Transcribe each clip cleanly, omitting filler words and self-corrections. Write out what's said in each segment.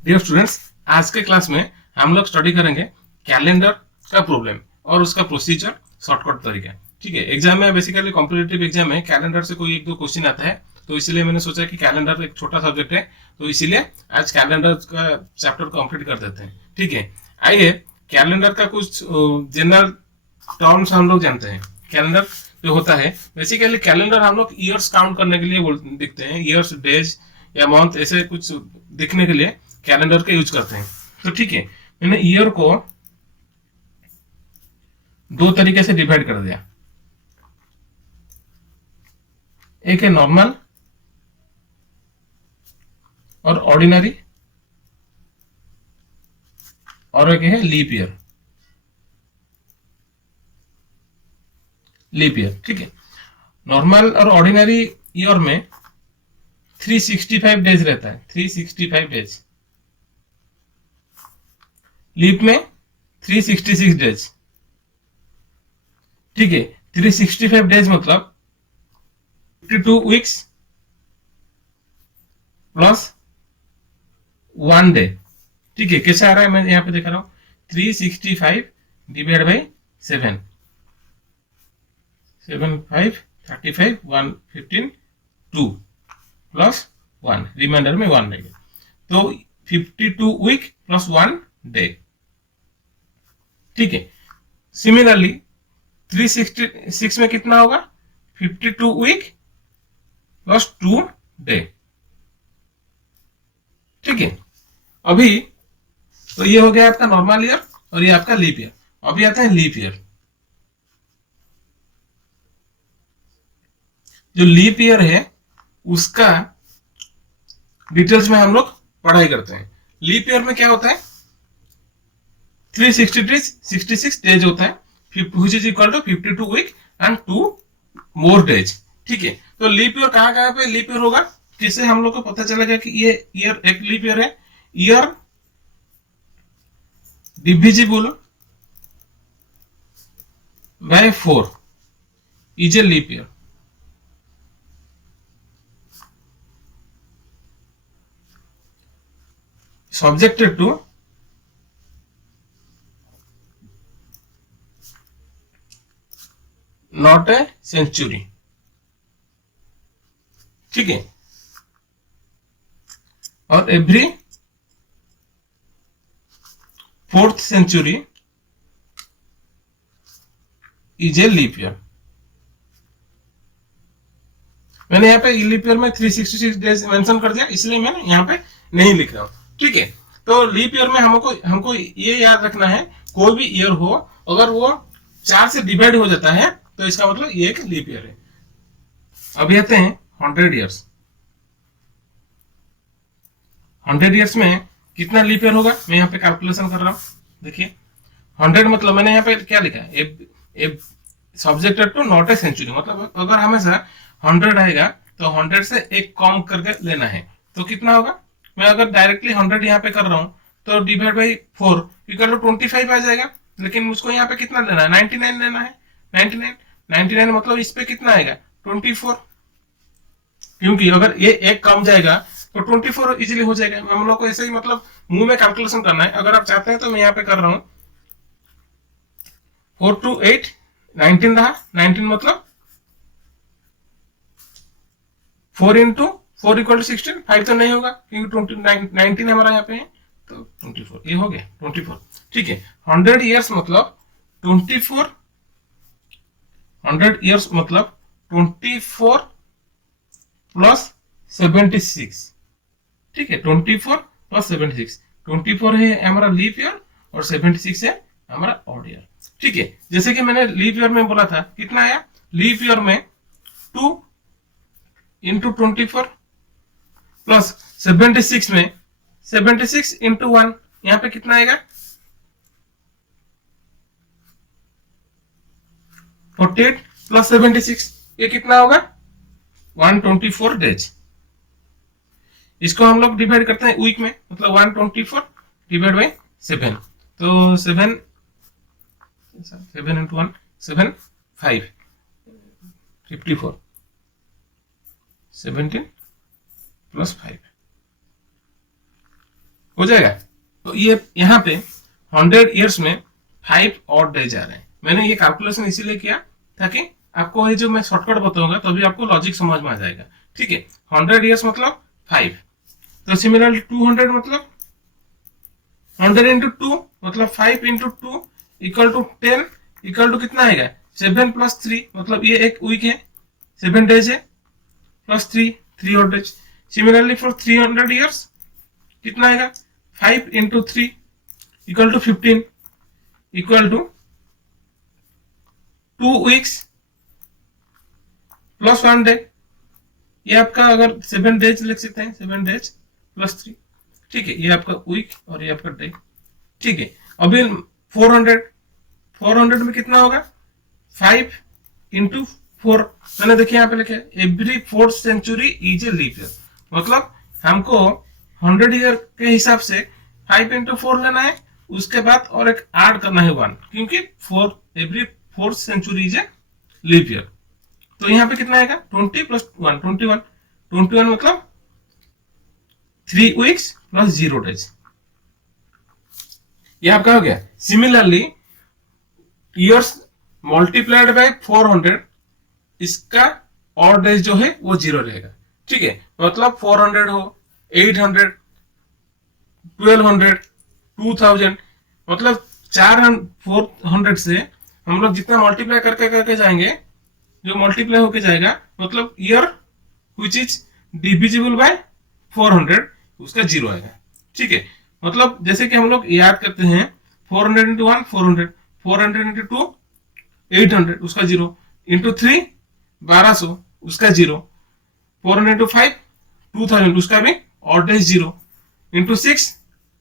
Dear students, आज के class में हम लोग स्टडी करेंगे कैलेंडर का प्रॉब्लम और उसका प्रोसीजर, शॉर्टकट तरीका। ठीक है, एग्जाम में बेसिकली कॉम्पिटिटिव एग्जाम में कैलेंडर से कोई एक दो क्वेश्चन आता है, तो इसलिए मैंने सोचा कि कैलेंडर एक छोटा सब्जेक्ट है, तो इसीलिए आज कैलेंडर का चैप्टर कंप्लीट कर देते हैं। ठीक है, आइए कैलेंडर का कुछ जनरल टर्म्स हम लोग जानते हैं। कैलेंडर जो होता है, बेसिकली कैलेंडर हम लोग ईयर्स काउंट करने के लिए दिखते हैं, ईयर्स, डेज या मंथ, ऐसे कुछ दिखने के लिए कैलेंडर का यूज करते हैं। तो ठीक है, मैंने ईयर को दो तरीके से डिवाइड कर दिया। एक है नॉर्मल और ऑर्डिनरी, और एक है लीप ईयर। लीप ईयर, ठीक है। नॉर्मल और ऑर्डिनरी ईयर में 365 डेज रहता है, 365 डेज। लीप में 366 डेज। ठीक है, 365 डेज मतलब 52 वीक्स प्लस 1 डे। ठीक है, कैसे आ रहा है मैं यहाँ पे दिखा रहा हूँ, 365 डिवाइड बाई 7, 7 5 35 1 15 2 प्लस 1, रिमाइंडर में 1 रहेगा, तो 52 वीक प्लस 1 डे। ठीक है, सिमिलरली 366 में कितना होगा, 52 वीक प्लस 2 डे। ठीक है, अभी तो ये हो गया आपका नॉर्मल ईयर और ये आपका लीप ईयर। अभी आता है लीप ईयर। जो लीप ईयर है उसका डिटेल्स में हम लोग पढ़ाई करते हैं। लीप ईयर में क्या होता है, 366 डेज होता है, which is equal to 52 week and 2 more days. ठीक है, तो लीप ईयर कहाँ कहाँ पे लीप ईयर होगा, किससे हम लोग को पता चलेगा कि ये ईयर एक लीप ईयर है। Year divisible by 4 is a leap year. Subjected to not a century। ठीक है, और every 4th century is a leap year. मैंने यहाँ पे लीप ईयर में 366 डेज मेंशन कर दिया, इसलिए मैंने यहाँ पे नहीं लिख रहा हूँ। ठीक है, तो लीप ईयर में हमको हमको ये याद रखना है, कोई भी ईयर हो अगर वो 4 से डिवाइड हो जाता है तो इसका मतलब ये एक लीप ईयर है। अभी आते हैं 100 ईयर्स। 100 ईयर्स में कितना लीप ईयर होगा, मैं यहाँ पे कैलकुलेशन कर रहा हूँ। देखिए 100 मतलब मैंने यहाँ पे क्या लिखा है, a subjected to not a century, मतलब अगर हमेशा 100 आएगा तो 100 से एक कम करके लेना है, तो कितना होगा। मैं अगर डायरेक्टली 100 यहाँ पे कर रहा हूँ तो डिवाइड बाई 4 इक्वल टू 25 आ जाएगा, लेकिन मुझको यहाँ पे कितना लेना है, 99 लेना है। 99 99 मतलब इस पे कितना आएगा, 24, क्योंकि अगर ये एक कम जाएगा तो 24 इजीली हो जाएगा। हम लोग को ऐसे ही मतलब मुंह में कैलकुलेशन करना है। अगर आप चाहते हैं तो मैं यहाँ पे कर रहा हूँ 4 टू 8 19 रहा, 19 मतलब 4 इंटू 4 इक्वल टू 16, 5 तो नहीं होगा क्योंकि 19 हमारा यहाँ पे है, तो 24 ये हो गया 24। ठीक है, 100 ईयर्स मतलब 24, 100 ईयर्स मतलब 24 प्लस 76। ठीक है, 24 प्लस 76, 24 है हमारा लीप ईयर और 76 है हमारा ऑड ईयर। ठीक है, जैसे कि मैंने लीप ईयर में बोला था कितना आया, लीप ईयर में 2 इंटू 24 प्लस 76 में 76 इंटू 1, यहाँ पे कितना आएगा 48 प्लस 76, ये कितना होगा 124 डेज। इसको हम लोग डिवाइड करते हैं वीक में, मतलब 124 डिवाइड बाई 7, तो 7 इंटू 1 7 5 54 17 प्लस 5 हो जाएगा। तो ये यहाँ पे 100 ईयर्स में 5 और डेज आ रहे हैं। मैंने ये कैलकुलेशन इसीलिए किया ताकि आपको ये जो मैं शॉर्टकट बताऊंगा तभी आपको लॉजिक समझ में आ जाएगा। ठीक है, 100 ईयर्स मतलब 5, तो सिमिलरली 200 मतलब 100 इंटू 2 मतलब 5 into 2 equal to 10 equal to कितना आएगा 7 प्लस 3 मतलब ये एक वीक है, 7 डेज है, प्लस 3 और डेज। सिमिलरली फॉर 300 ईयर्स कितना आएगा 5 into 3 equal to 15 equal to 2 weeks plus 1 day. ये आपका अगर 7 डेज लिख सकते हैं, 7 डेज प्लस 3। ठीक है, ये आपका वीक और ये आपका डे। ठीक है, अभी 400 में कितना होगा 5 इंटू 4। मैंने देखिए यहाँ पे लिखा है every 4th century is a leap year, मतलब हमको 100 ईयर के हिसाब से 5 इंटू 4 लेना है, उसके बाद और एक ऐड करना है 1, क्योंकि every 4th century is a leap year. तो यहाँ पे कितना आएगा 20 प्लस 1 21 मतलब 3 वीक्स प्लस 0 डेज। ये आपका हो गया। सिमिलरली ईयर्स मल्टीप्लाइड बाय 400, इसका और डेज जो है वो 0 रहेगा। ठीक है, मतलब 400 हो 800 1200 2000, मतलब 400 से हम लोग जितना मल्टीप्लाई करके करके जाएंगे, जो मल्टीप्लाई होके जाएगा मतलब year which is divisible by 400 उसका 0 आएगा। ठीक है, मतलब जैसे कि हम लोग याद करते हैं 400 इंटू 1 400, 400 इंटू 2 800 उसका 0, इंटू 3 1200 उसका 0, 400 इंटू 5 2000 उसका भी और डेज 0, इंटू 6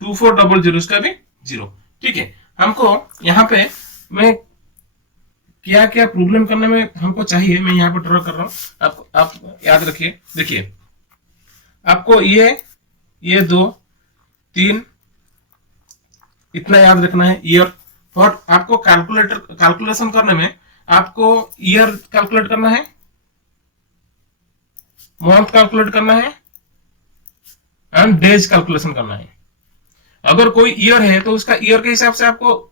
2400 उसका भी 0। ठीक है, हमको यहाँ पे मैं क्या क्या प्रॉब्लम करने में हमको चाहिए मैं यहाँ पे ड्रॉ कर रहा हूँ, आप याद रखिए। देखिए आपको ये 2 3 इतना याद रखना है ईयर, और आपको कैलकुलेशन करने में आपको ईयर कैलकुलेट करना है, मंथ कैलकुलेट करना है एंड डेज कैलकुलेशन करना है। अगर कोई ईयर है तो उसका ईयर के हिसाब से आपको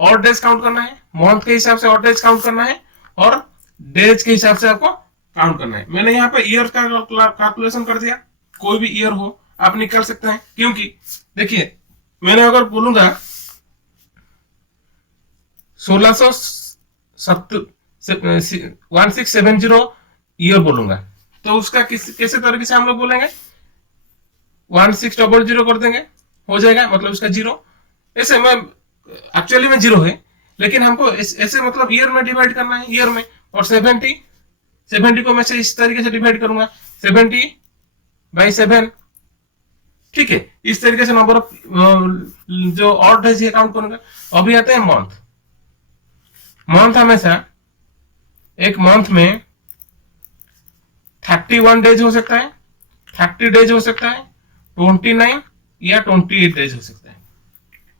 और डेज काउंट करना है, मंथ के हिसाब से और डेज काउंट करना है, और डेज के हिसाब से आपको काउंट करना है। मैंने यहाँ पे ईयर का कैलकुलेशन कर दिया, कोई भी ईयर हो आप निकाल सकते हैं, क्योंकि देखिए मैंने अगर बोलूंगा 1670 ईयर बोलूंगा तो उसका कैसे तरीके से हम लोग बोलेंगे 1600 कर देंगे, हो जाएगा, मतलब उसका 0। ऐसे मैं एक्चुअली में 0 है, लेकिन हमको ऐसे मतलब ईयर में डिवाइड करना है, ईयर में। और 70 को मैं से इस तरीके से डिवाइड करूंगा 70/7। ठीक है, इस तरीके से नंबर ऑफ जो और डेज है काउंट करूंगा। अभी आते हैं मंथ हमेशा एक मंथ में 31 डेज हो सकता है, 30 डेज हो सकता है, 29 या 28 डेज हो सकता है,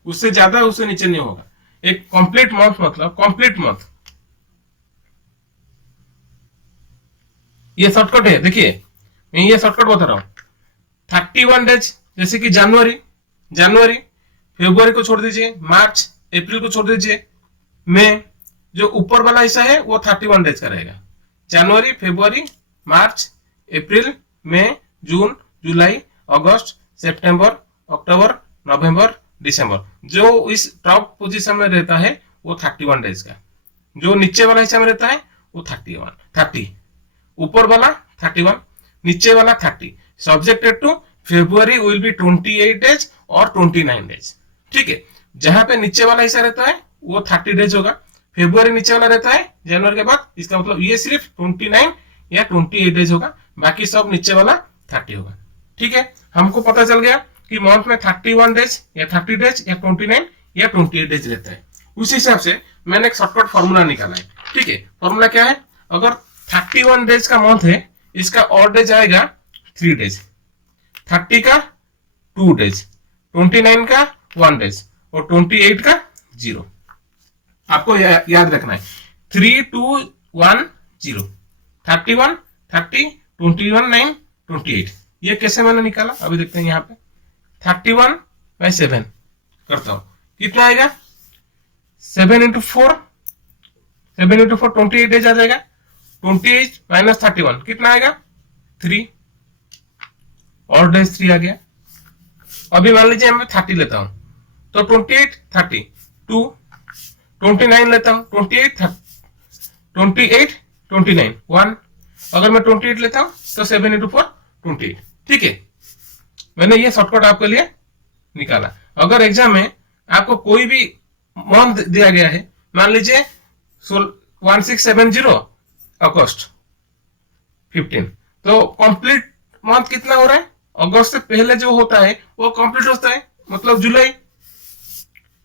उससे ज्यादा उससे नीचे नहीं होगा। एक कंप्लीट मंथ मतलब कंप्लीट मंथ, ये शॉर्टकट है। देखिए मैं ये शॉर्टकट बता रहा हूं, 31 डेज जैसे कि जनवरी फरवरी को छोड़ दीजिए, मार्च अप्रैल को छोड़ दीजिए, मई जो ऊपर वाला हिस्सा है वो 31 डेज का रहेगा। जनवरी फरवरी मार्च अप्रैल मई जून जुलाई अगस्त सितंबर अक्टूबर नवंबर दिसंबर, जो इस टॉप पोजीशन में रहता है वो 31 डेज का, जो नीचे वाला हिस्सा में रहता है वो 30, ऊपर वाला 31 नीचे वाला 30। Subjected to February will be 28 days और 29 डेज। ठीक है, जहां पे नीचे वाला हिस्सा रहता है वो 30 डेज होगा, फेब्रुअरी नीचे वाला रहता है जनवरी के बाद, इसका मतलब ये सिर्फ 29 या 28 डेज होगा, बाकी सब नीचे वाला 30 होगा। ठीक है, हमको पता चल गया कि मंथ में 31 डेज या 30 डेज या 29 या 28 डेज रहता है। उस हिसाब से मैंने एक शॉर्टकट फॉर्मूला निकाला है। ठीक है, फॉर्मूला क्या है, अगर 31 डेज का मंथ है इसका और डेज आएगा 3 डेज, 30 का 2 डेज, 29 का 1 डेज और 28 का 0। आपको याद रखना है 3 2 1 0, 31 30 21 9 28। ये कैसे मैंने निकाला अभी देखते हैं। यहाँ पे 31 बाई 7 करता हूं, कितना आएगा 7 इंटू 4, 7 इंटू 4 28 डेज आ जाएगा, 28 माइनस 31 कितना आएगा 3, और डेज 3 आ गया। अभी मान लीजिए मैं 30 लेता हूं तो 28 30 2, 29 लेता हूं 28 28 29 1, अगर मैं 28 लेता हूं तो 7 इंटू 4 28। ठीक है, मैंने ये शॉर्टकट आपके लिए निकाला। अगर एग्जाम में आपको कोई भी मंथ दिया गया है, मान लीजिए 1670 अगस्त 15, तो कंप्लीट मंथ कितना हो रहा है, अगस्त से पहले जो होता है वो कंप्लीट होता है, मतलब जुलाई।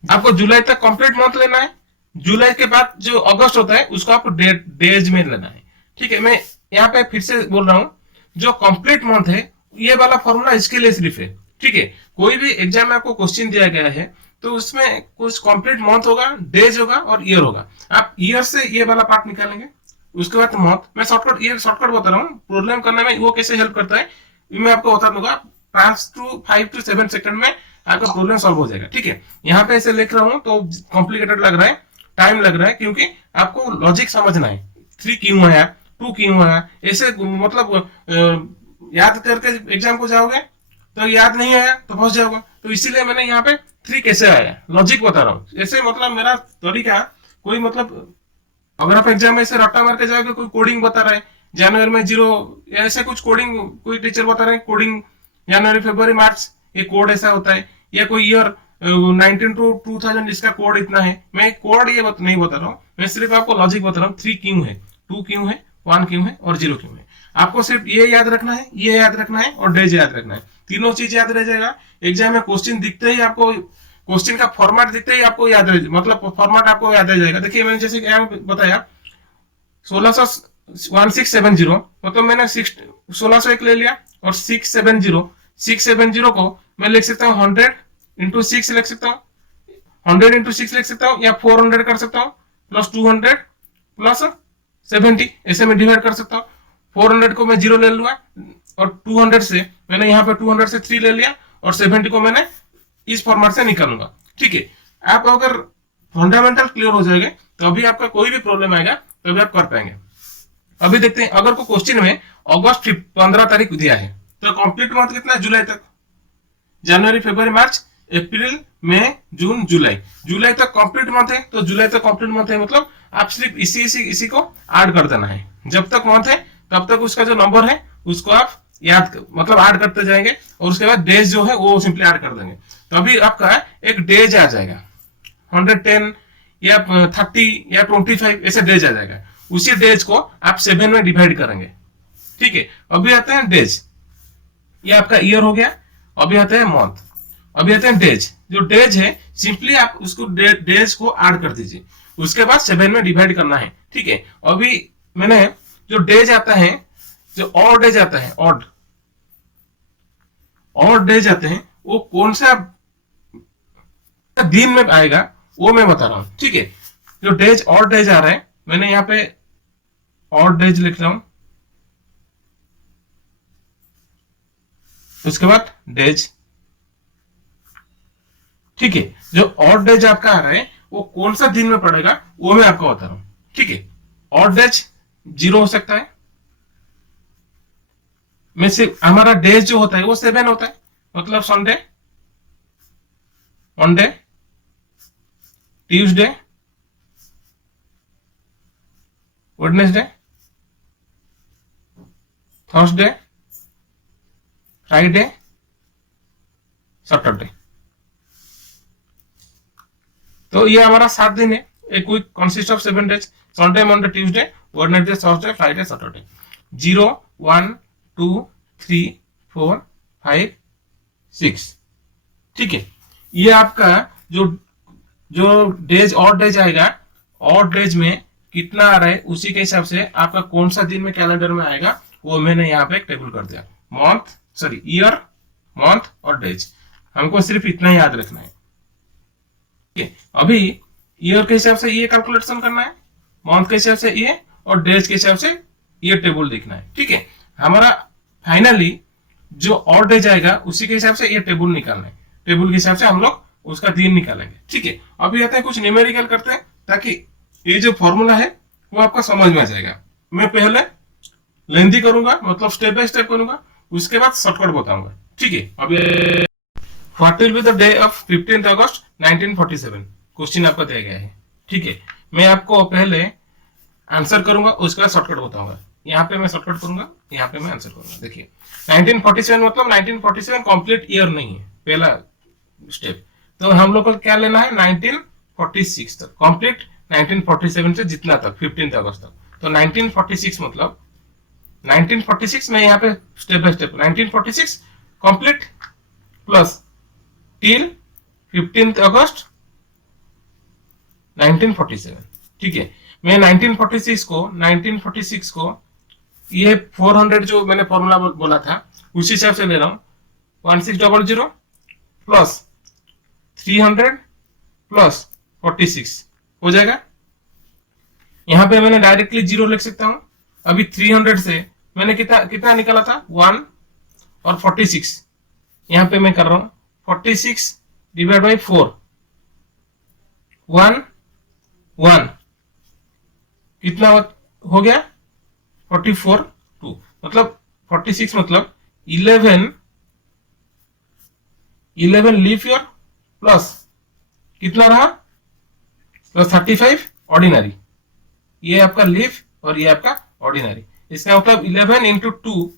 आपको जुलाई तक कंप्लीट मंथ लेना है, जुलाई के बाद जो अगस्त होता है उसको आपको डेज में लेना है। ठीक है, मैं यहाँ पे फिर से बोल रहा हूं, जो कंप्लीट मंथ है ये वाला फॉर्मूला इसके लिए सिर्फ है। ठीक है, कोई भी एग्जाम में आपको क्वेश्चन दिया गया है तो उसमें कुछ कंप्लीट मंथ होगा, डेज होगा और ईयर होगा। आप ईयर से ये वाला पार्ट निकालेंगे, उसके बाद मंथ। मैं शॉर्टकट, ये शॉर्टकट बता रहा हूँ, प्रॉब्लम करने में वो कैसे हेल्प करता है मैं आपको बता दूंगा। 5 to 7 सेकंड में आपका प्रॉब्लम सॉल्व हो जाएगा। ठीक है, यहाँ पे ऐसे लिख रहा हूँ तो कॉम्प्लिकेटेड लग रहा है, टाइम लग रहा है, क्योंकि आपको लॉजिक समझना है। 3 क्यों है, 2 क्यों है, ऐसे मतलब याद करके एग्जाम को जाओगे तो याद नहीं आया तो फंस जाओगे। तो इसीलिए मैंने यहाँ पे 3 कैसे आया लॉजिक बता रहा हूँ। ऐसे मतलब मेरा तरीका, कोई मतलब अगर आप एग्जाम में ऐसे रट्टा मार के जाओगे, कोई कोडिंग बता रहा है जनवरी में 0, ऐसे कुछ कोडिंग कोई टीचर बता रहे हैं कोडिंग जनवरी फरवरी मार्च ये कोड ऐसा होता है, या कोई ईयर 19 to 2000 इसका कोड इतना है, मैं कोड ये नहीं बता रहा हूँ, मैं सिर्फ आपको लॉजिक बता रहा हूँ। 3 क्यों है, 2 क्यों है, 1 क्यों है और 0 क्यों है। आपको सिर्फ ये याद रखना है, ये याद रखना है और डेज याद रखना है, तीनों चीज याद रह जाएगा। एग्जाम में क्वेश्चन दिखते ही आपको, क्वेश्चन का फॉर्मेट दिखते ही आपको याद रह, मतलब फॉर्मेट आपको याद रह जाएगा। देखिए मैंने जैसे बताया 1670, मतलब मैंने 1601 ले लिया और 670 को मैं लिख सकता हूँ 100 इंटू 6 लिख सकता हूँ, 100 इंटू 6 लिख सकता हूँ, या 400 कर सकता हूँ प्लस 200 प्लस 70, ऐसे में डिवाइड कर सकता हूँ। 400 को मैं 0 ले लूंगा और 200 से मैंने यहाँ पे 200 से 3 ले लिया और 70 को मैंने इस फॉर्मेट से निकालूंगा। ठीक है, आप अगर फंडामेंटल क्लियर हो जाएंगे तो अभी आपका कोई भी प्रॉब्लम आएगा तो अभी आप कर पाएंगे। अभी देखते हैं, अगर को क्वेश्चन में अगस्त 15 तारीख दिया है तो कंप्लीट मंथ कितना है, जुलाई तक, जनवरी फरवरी मार्च अप्रैल मई जून जुलाई, जुलाई तक कंप्लीट मंथ है, तो जुलाई तक कंप्लीट मंथ है, मतलब आप सिर्फ इसी को ऐड कर देना है। जब तक मंथ है तब तक उसका जो नंबर है उसको आप याद मतलब ऐड करते जाएंगे और उसके बाद डेज जो है वो सिंपली ऐड कर देंगे, तो अभी आपका एक डेज आ जाएगा 110 या 30 या 25 ऐसे डेज आ जाएगा। उसी डेज को आप 7 में डिवाइड करेंगे। ठीक है, अभी आते हैं डेज, ये आपका ईयर हो गया। अभी आते हैं मंथ, अभी आते हैं डेज। जो डेज है सिंपली आप उसको डेज को ऐड कर दीजिए, उसके बाद 7 में डिवाइड करना है। ठीक है, अभी मैंने जो डेज आता है, जो ऑड डेज आता है, ऑड डेज आते हैं, वो कौन सा दिन में आएगा वो मैं बता रहा हूं। ठीक है, जो डेज ऑड डेज आ रहा है, मैंने यहाँ पे ऑड डेज लिख रहा हूं, उसके बाद डेज। ठीक है, जो ऑड डेज आपका आ रहा है वो कौन सा दिन में पड़ेगा वो मैं आपको बता रहा हूं। ठीक है, ऑड डेज 0 हो सकता है, में से हमारा डेज जो होता है वो 7 होता है, मतलब Sunday, Monday, Tuesday, Wednesday, Thursday, Friday, Saturday. तो ये हमारा 7 दिन है। एक week consist of 7 days, Sunday, Monday, Tuesday, Wednesday, Thursday, Friday, Saturday. 0 1 2 3 4 5 6। ठीक है, ये आपका जो डेज ऑड डेज आएगा, ऑड डेज में कितना आ रहा है उसी के हिसाब से आपका कौन सा दिन में कैलेंडर में आएगा वो मैंने यहाँ पे एक टेबल कर दिया। मंथ, सॉरी ईयर, मंथ और डेज, हमको सिर्फ इतना ही याद रखना है। ठीक है, अभी ईयर के हिसाब से ये कैलकुलेशन करना है, मंथ के हिसाब से ये और डेज के हिसाब से ये टेबल देखना है। ठीक है, हमारा फाइनली जो ऑड डेज आएगा उसी के हिसाब से ये टेबल निकालना है। टेबल के हिसाब से हम लोग उसका दिन निकालेंगे। ठीक है, अभी आते हैं कुछ न्यूमेरिकल करते हैं ताकि ये जो फॉर्मूला है वो आपका समझ में आ जाएगा। मैं पहले लेंथी करूंगा, मतलब स्टेप बाय स्टेप करूंगा, उसके बाद शॉर्टकट बताऊंगा। ठीक है, अभी what will be the day of 15 August 1947, question आपका दिया गया है। ठीक है, मैं आपको पहले आंसर करूंगा, उसके बाद शॉर्टकट बताऊंगा। यहाँ पे मैं शॉर्टकट करूंगा, यहाँ पे मैं आंसर करूंगा। देखिए 1947 मतलब 1947 कंप्लीट ईयर नहीं है, पहला स्टेप। तो हम लोग को क्या लेना है, 1946 तक कंप्लीट, 1947 से जितना तक 15 अगस्त तक। तो 1946 मतलब 1946 में यहाँ पे step by step 1946 complete plus till 15 अगस्त 1947। ठीक है, मैं 1946 को ये 400 जो मैंने फॉर्मूला बोला था उसी हिसाब से ले रहा हूं। 1600 प्लस 300 प्लस 46 हो जाएगा। यहां पे मैंने डायरेक्टली जीरो लिख सकता हूं। अभी 300 से मैंने कितना कितना निकाला था 1 और 46, यहां पे मैं कर रहा हूं 46 डिवाइड बाई 4, 1 1 कितना हो गया 44 2, मतलब 46 मतलब 11 लीफ ईयर प्लस कितना रहा प्लस 35 ऑर्डिनरी। ये आपका लीफ और ये आपका ऑर्डिनरी। इसका मतलब 11 इंटू 2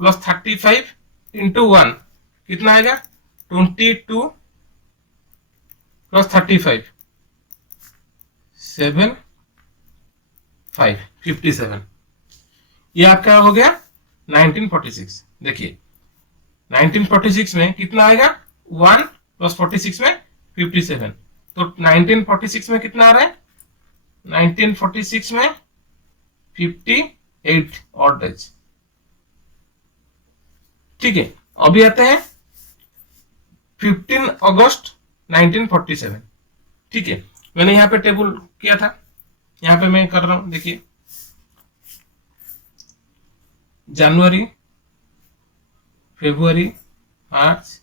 प्लस 35 इंटू 1 कितना आएगा 22 प्लस 35 7 5 57। ये आपका हो गया 1946। देखिए 1946 में कितना आएगा 1 प्लस 46 में 57। तो 1946 में कितना आ रहा है 1946 में 58 ऑड डेज। ठीक है, अभी आते हैं 15 अगस्त 1947। ठीक है, मैंने यहां पे टेबल किया था, यहां पे मैं कर रहा हूं। देखिए जनवरी, फरवरी, मार्च,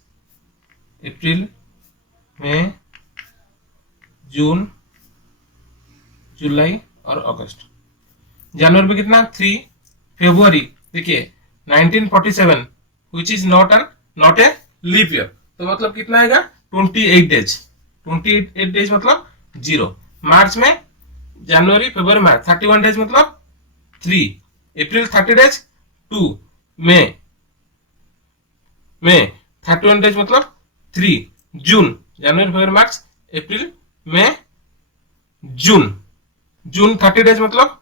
अप्रैल, मई, जून, जुलाई और अगस्त। जनवरी में कितना 3, फरवरी देखिए 1947 which is not a leap year, तो मतलब कितना आएगा 28 डेज। 28 डेज मतलब 0। मार्च में जनवरी फरवरी मार्च 31 डेज मतलब 3, अप्रैल 30 डेज 2, मई 31 डेज मतलब 3, जून जनवरी फरवरी मार्च अप्रैल मई जून 30 डेज मतलब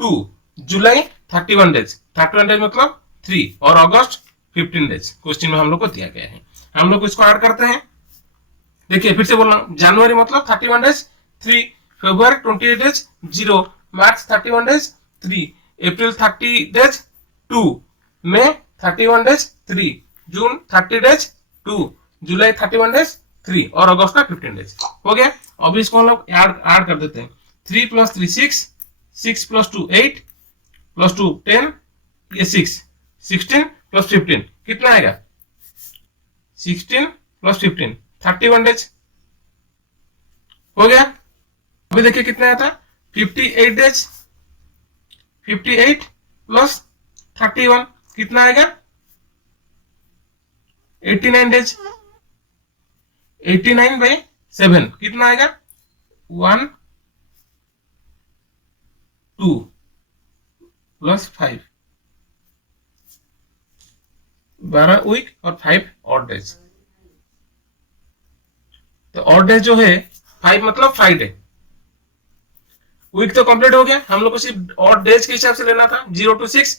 2, जुलाई 31 डेज मतलब 3 और अगस्त 15 डेज क्वेश्चन में हम लोग को दिया गया है। हम लोग इसको ऐड करते हैं। देखिए फिर से बोल रहा हूं, जनवरी मतलब 31 डेज 3, फरवरी 28 डेज 0, मार्च 31 डेज 3, अप्रैल 30 डेज 2, मई 31 डेज 3, जून 30 डेज 2, जुलाई 31 डेज 3 और अगस्त का 15 डेज हो गया। अब इसको हम लोग ऐड कर देते हैं। 3 प्लस 3 6, 6 प्लस 2 8 प्लस 2 10, ये 6 16 प्लस 15 कितना आएगा 16 प्लस 15 31 डेज हो गया। अभी देखिए कितना आया था 58 डेज, 58 प्लस 31 कितना आएगा 89 डेज। 89 बाई 7 कितना आएगा 1 2 प्लस 5, 12 वीक और 5 ऑड डेज। तो ऑड डेज जो है 5 मतलब फ्राइडे। वीक तो कंप्लीट हो गया, हम लोग को सिर्फ ऑड डेज के हिसाब से लेना था। 0 to 6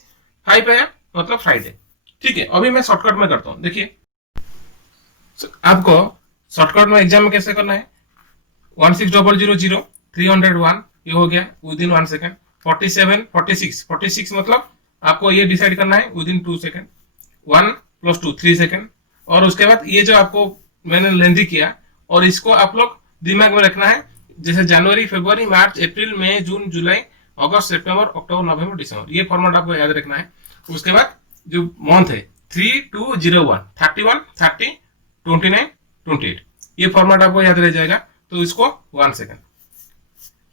5 आया मतलब फ्राइडे। ठीक है, अभी मैं शॉर्टकट में करता हूं। देखिए आपको शॉर्टकट में एग्जाम में कैसे करना है 16000 301 ये हो गया विद इन 1 सेकेंड। 47 46 मतलब आपको ये डिसाइड करना है with in 2 second. 1 plus 2 3 second. और उसके बाद ये जो आपको मैंने लेंदी किया और इसको आप लोग दिमाग में रखना है, जैसे जनवरी फरवरी मार्च अप्रैल मई जून जुलाई अगस्त सितंबर अक्टूबर नवंबर दिसंबर, ये फॉर्मेट आपको याद रखना है। उसके बाद जो मंथ है 3 2 0 1 31 30 29 28। ये फॉर्मेट आपको याद रह जाएगा, तो इसको 1 सेकंड।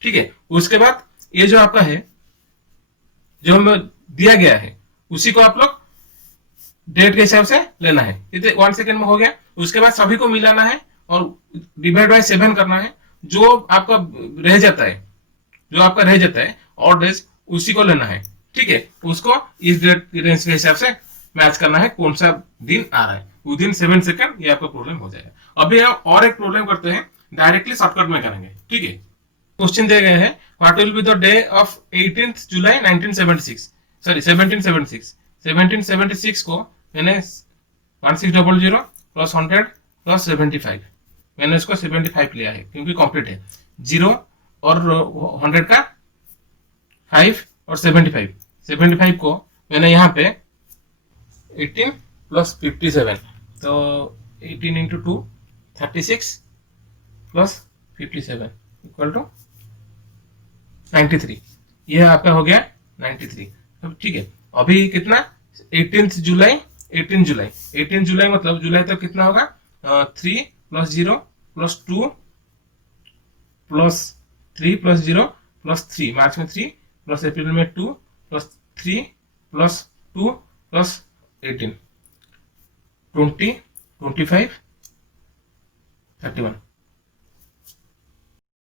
ठीक है, उसके बाद ये जो आपका है, जो हमें दिया गया है, उसी को आप लोग डेट के हिसाब से लेना है। इतने 1 सेकंड में हो गया। उसके बाद सभी को मिलाना है और डिवाइड बाय 7 करना है। जो आपका रह जाता है, जो आपका रह जाता है और डेज, उसी को लेना है। ठीक है, उसको इस डेट रेंज के हिसाब से मैच करना है, कौन सा दिन आ रहा है। विदिन 7 सेकंड ये आपका प्रॉब्लम हो जाएगा। अभी हम और एक प्रॉब्लम करते हैं, डायरेक्टली शॉर्टकट में करेंगे। ठीक है, क्वेश्चन दिए गए हैं, what will be the day of 18th July 1976, sorry 1776। 1776 को मैंने 1600 प्लस 100 प्लस 75, मैंने इसको 75 लिया है क्योंकि कंप्लीट है। 0 और 100 का 5 और 75 को मैंने यहाँ पे 18 प्लस 57, तो 18 इंटू 2 36 प्लस 57 इक्वल टू 93। यह आपका हो गया 93। अब ठीक है, अभी कितना 18 जुलाई 18 जुलाई मतलब जुलाई तक कितना होगा 3 plus 0 plus 2 plus 3 plus 0 plus 3, मार्च में 3 प्लस अप्रैल में 2 प्लस 3 प्लस 2 प्लस 18, 20 25 31।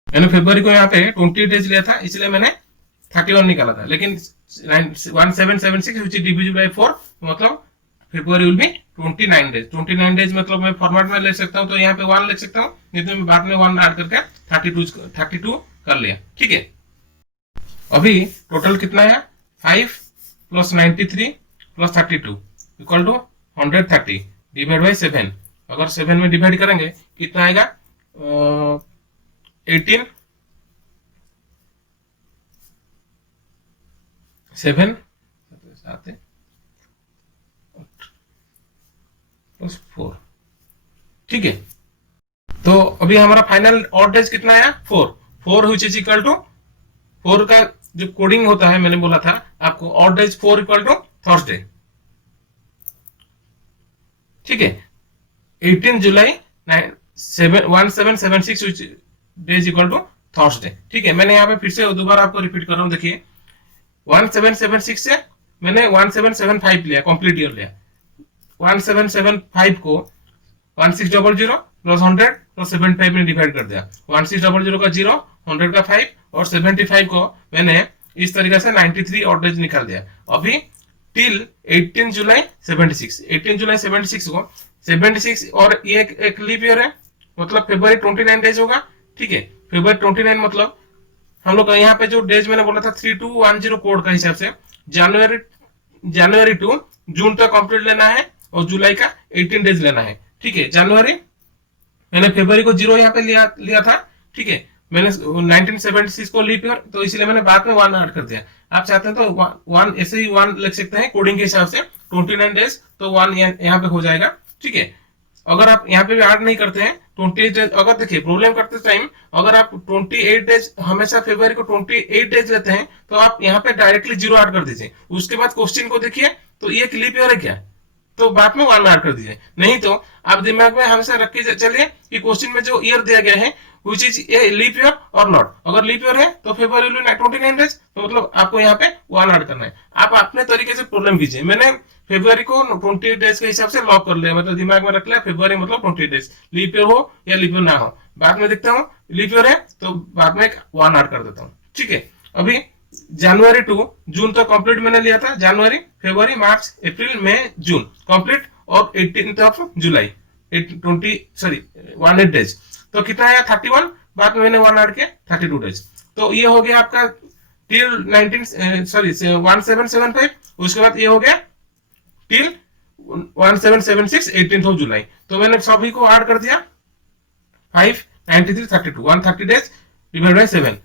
मैंने फरवरी को यहाँ पे 20 डेज लिया था, इसलिए मैंने 31 निकाला था। लेकिन 1776 which is divisible by 4 मतलब फरवरी विल बी 29 डेज। 29 डेज मतलब मैं फॉर्मेट में ले सकता हूँ, तो यहाँ पे 1 लिख सकता हूँ, नहीं तो मैं बाद में 1 ऐड करके 32 कर लिया। ठीक है, अभी टोटल कितना है 5 plus 93 plus 32 equal to 130 divide by 7। अगर 7 में डिवाइड करेंगे कितना आएगा 18 7 प्लस 4। ठीक है, तो अभी हमारा फाइनल ऑड डेज कितना आया 4 व्हिच इज इक्वल टू 4 का जो कोडिंग होता है, मैंने बोला था आपको odd days 4 equal to Thursday. ठीक है, 18 जुलाई 1776 which days equal to Thursday. ठीक है, मैंने यहाँ पे फिर से दोबारा आपको रिपीट कर रहा हूँ। देखिए 1776 से मैंने 1775 लिया, कंप्लीट ईयर लिया। 1775 को 1600 प्लस 100 प्लस 75 में डिवाइड कर दिया। 1600 का 0, 100 का 5 और 75 को मैंने इस तरीके से 93 ऑड डेज निकाल दिया। अभी टिल 18 जुलाई 76, 18 जुलाई 76 को 76 और ये एक लीप ईयर है, मतलब फरवरी 29 डेज होगा। ठीक है, फरवरी 29 मतलब हम लोग यहाँ पे जो डेज मैंने बोला था 3210 कोड का हिसाब से जनवरी टू जून तक कंप्लीट लेना है और जुलाई का 18 डेज लेना है। ठीक है, जनवरी मैंने फरवरी को 0 यहाँ पे लिया था। ठीक है, मैंने 1976 को लीप ईयर, तो इसलिए मैंने बाद में 1 ऐड कर दिया। आप चाहते हैं तो 1 ऐसे ही 1 लिख सकते हैं कोडिंग के हिसाब से, 29 डेज तो 1 यहाँ पे हो जाएगा। ठीक है, अगर आप यहाँ पे भी ऐड नहीं करते हैं 28 डेज, अगर देखिए प्रॉब्लम करते टाइम अगर आप 28 डेज हमेशा फरवरी को 28 डेज लेते हैं, तो आप यहाँ पे डायरेक्टली 0 ऐड कर दीजिए। उसके बाद क्वेश्चन को देखिए तो ये लीप ईयर है क्या, तो बाद में 1 ऐड कर दीजिए। नहीं तो आप दिमाग में हमेशा रख के चलिए कि क्वेश्चन में जो ईयर दिया गया है which is a leap year or not। अगर लीप ईयर है तो फरवरी विल 29 डेज, तो मतलब आपको यहाँ पे 1 ऐड करना है। आप अपने तरीके से प्रॉब्लम कीजिए। मैंने फरवरी को 20 डेज के हिसाब से लॉक कर लिया, मतलब दिमाग में रख लिया फरवरी मतलब 20 डेज, लीप ईयर हो या लीप ईयर ना हो, बाद में देखता हूँ लीप ईयर है तो बाद में 1 ऐड कर देता हूँ। ठीक है, अभी जनवरी टू जून तक कंप्लीट मैंने लिया था, जनवरी फरवरी मार्च अप्रैल मई जून कंप्लीट, और 18th ऑफ जुलाई 18 डेज, तो कितना आया 31, बाद में मैंने 1 ऐड किया 32 डेज। तो ये हो गया आपका टिल 1775। उसके बाद ये हो गया टिल 1776 18th ऑफ जुलाई। तो मैंने सभी को ऐड कर दिया 5 93 32 130 डेज डिवाइड बाय 7।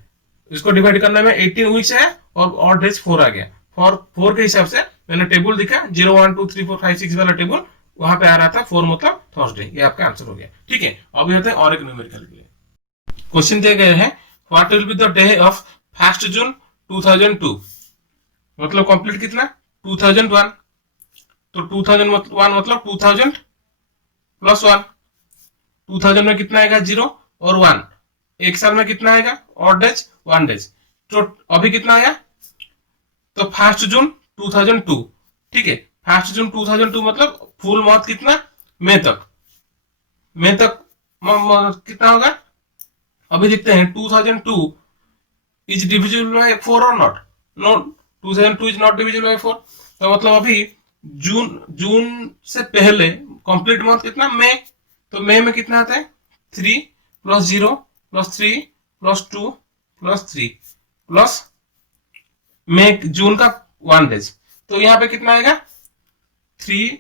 इसको डिवाइड करने में 18 वीक्स है और ऑड डेज 4 आ गया। 4 के हिसाब से मैंने टेबल दिखा 0 1 2 3 4 5 6 वाला टेबल, वहां पे आ रहा था 4 मतलब थर्सडे। ये आपका आंसर हो गया। ठीक है, अभी होते हैं और एक न्यूमेरिकल के लिए। क्वेश्चन दिए गए हैं what will be the day of 1 जून 2002, मतलब कंप्लीट कितना 2001, तो 2001 मतलब 2000 प्लस 1 2000 में कितना आएगा 0 और 1, एक साल में कितना आएगा ऑड डेज 1 डेज। तो अभी कितना आया, तो 1 जून 2002, ठीक है 1 जून 2002 मतलब फुल मंथ कितना, मई तक, मई तक कितना होगा, अभी देखते हैं 2002 इज डिविजिबल बाय 4 और not, no 2002 is not divisible by 4, तो मतलब अभी जून से पहले कंप्लीट मंथ कितना मई, तो मई में कितना आता है 3 plus 0 plus 3 plus 2 plus 3 plus मई जून का 1 डेज, तो यहाँ पे कितना आएगा 3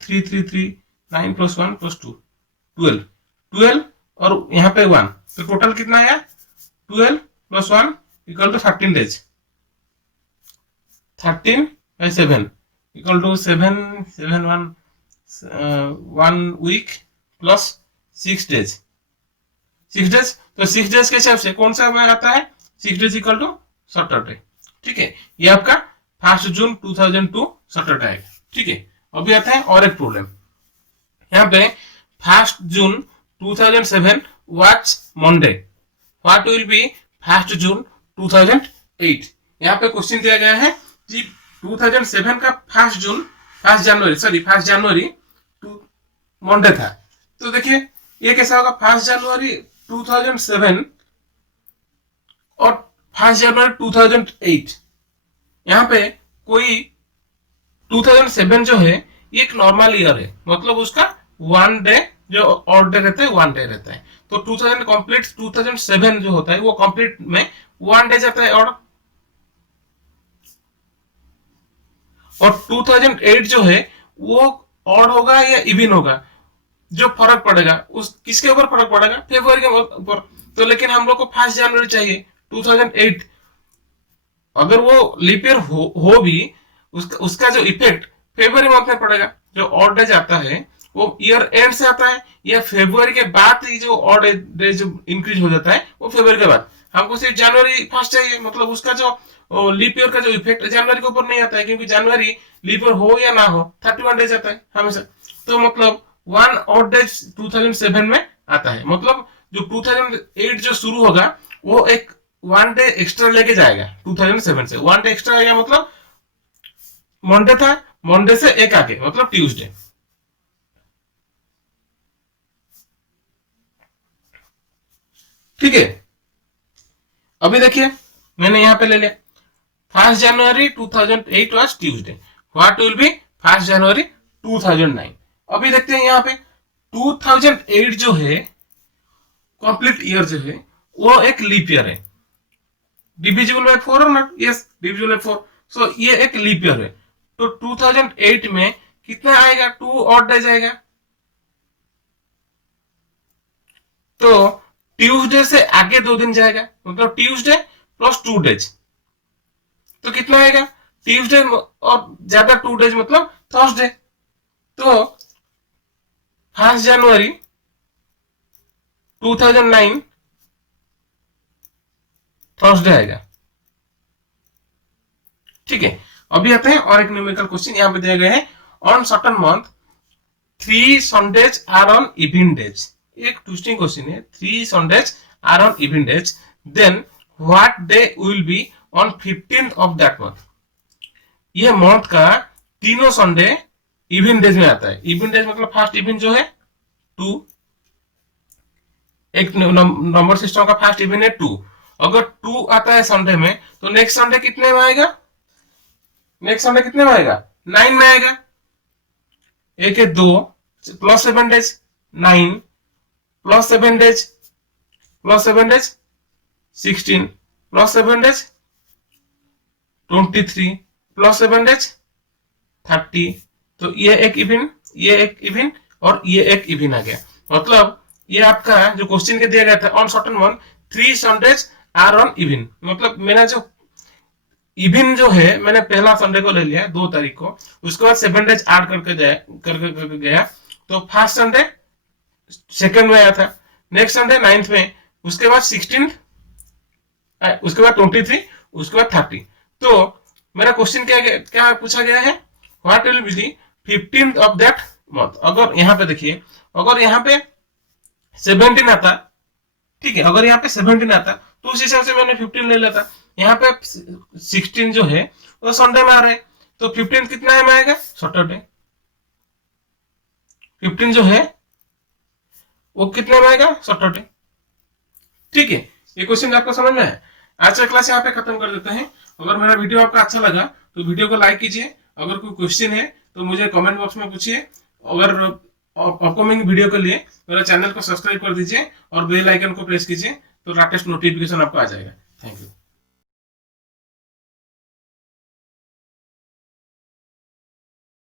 3 3 3 9 प्लस 1 प्लस 2 12 12 और यहाँ पे 1, तो टोटल कितना आया 12 plus 1 equal to 13 days, 13 by 7 equal to 7 7 1 week plus 6 days, 6 days, तो 6 डेज के हिसाब से कौन सा आता है 6 डेज इक्वल टू सैटरडे, ठीक है ये आपका 1 जून 2002 सैटरडे आएगा, ठीक है। अभी आता है और एक प्रॉब्लम, यहाँ पे 1 जून 2007 was Monday, what will be 1 जून 2008, यहाँ पे क्वेश्चन दिया गया है कि 2007 का 1 जनवरी मंडे था, तो देखिए ये कैसा होगा 1 जनवरी 2007 और 1 जनवरी 2008, यहाँ पे कोई 2007 जो है ये एक नॉर्मल ईयर है, मतलब उसका 1 डे जो ऑड डे रहता है 1 डे रहता है, तो 2000 कंप्लीट 2007 जो होता है वो कंप्लीट में 1 डे जाता है और 2008 जो है वो ऑड होगा या इवन होगा, जो फर्क पड़ेगा उस किसके ऊपर फर्क पड़ेगा फरवरी के ऊपर, तो लेकिन हम लोग को 1 जनवरी चाहिए 2008, अगर वो लीप ईयर हो भी उसका जो इफेक्ट फरवरी मंथ में पड़ेगा, जो ऑड डे जाता है वो ईयर एंड से आता है या फरवरी के बाद ही जो ऑड डे जो इंक्रीज हो जाता है वो फरवरी के बाद, हमको सिर्फ जनवरी 1 चाहिए, मतलब उसका जो लीप ईयर का जो इफेक्ट जनवरी के ऊपर नहीं आता है, क्योंकि जनवरी लीप ईयर हो या ना हो 31 डेज आता है हमेशा, तो मतलब 1 ऑड डेज 2007 में आता है, मतलब जो 2008 जो शुरू होगा वो एक 1 डे एक्स्ट्रा लेके जाएगा 2007 से, 1 डे एक्स्ट्रा आएगा, मतलब मंडे था मंडे से एक आगे मतलब ट्यूसडे, ठीक है। अभी देखिए मैंने यहां पे ले लिया 1 जनवरी 2008 was Tuesday, what will be 1 जनवरी 2009, अभी देखते हैं यहाँ पे 2008 जो है कंप्लीट ईयर जो है वो एक लीप ईयर है, डिविजिबल बाय 4 और नॉट, यस डिविजिबल बाय 4, सो ये एक लीप ईयर है, तो 2008 में कितना आएगा 2 ऑड डेज आएगा, तो ट्यूसडे से आगे 2 दिन जाएगा, मतलब ट्यूसडे प्लस 2 डेज, तो कितना आएगा ट्यूसडे और ज्यादा 2 डेज मतलब थर्सडे, तो 1 जनवरी 2009 थर्सडे आएगा, ठीक है। अभी आते हैं और एक न्यूमेरिकल क्वेश्चन, यहाँ पे दिया गया है on certain month 3 Sundays are on even days, एक ट्विस्टिंग क्वेश्चन है, 3 Sundays are on even days, then what day will be on 15th of that month, ये मंथ का तीनों संडे इवन डेज में आता है, इवन डेज मतलब first even जो है 2, एक नंबर सिस्टम का फर्स्ट इवन है 2, अगर 2 आता है संडे में तो नेक्स्ट संडे कितने में आएगा, नेक्स्ट संडे कितने में आएगा 9 में आएगा, एक है 2 plus 7 days 9 plus 7 days plus 7 days 16 plus 7 days 23 plus 7 days 30, तो ये एक इवन, ये एक इवन और ये एक इवन आ गया, मतलब ये आपका जो क्वेश्चन के दिया गया था on certain month 3 Sundays are on even, मतलब मैंने जो इवन जो है मैंने पहला संडे को ले लिया 2 तारीख को, उसके बाद 7 डेज ऐड करके गया, तो फर्स्ट संडे सेकंड में आया था, नेक्स्ट संडे 9th में, उसके बाद 16th, उसके बाद 23, उसके बाद 30, तो मेरा क्वेश्चन क्या पूछा गया है, what will be the 15th of that month, अगर यहाँ पे देखिए अगर यहाँ पे 17 आता, ठीक है, अगर यहाँ पे 17 आता तो उस हिसाब से मैंने 15 ले लेता। यहाँ पे 16 जो है वो संडे में आ रहा है, तो 15 कितना है में आएगा, सैटरडे। 15 जो है वो कितने में आएगा, सैटरडे। ठीक है, ये क्वेश्चन आपको समझ में है। आज का क्लास यहाँ पे खत्म कर देते हैं। अगर मेरा वीडियो आपको अच्छा लगा तो वीडियो को लाइक कीजिए। अगर कोई क्वेश्चन है तो मुझे कमेंट बॉक्स में पूछिए। अगर अपकमिंग वीडियो के लिए मेरा चैनल को सब्सक्राइब कर दीजिए और बेल आइकन को प्रेस कीजिए, तो लेटेस्ट नोटिफिकेशन आपको आ जाएगा। Thank you.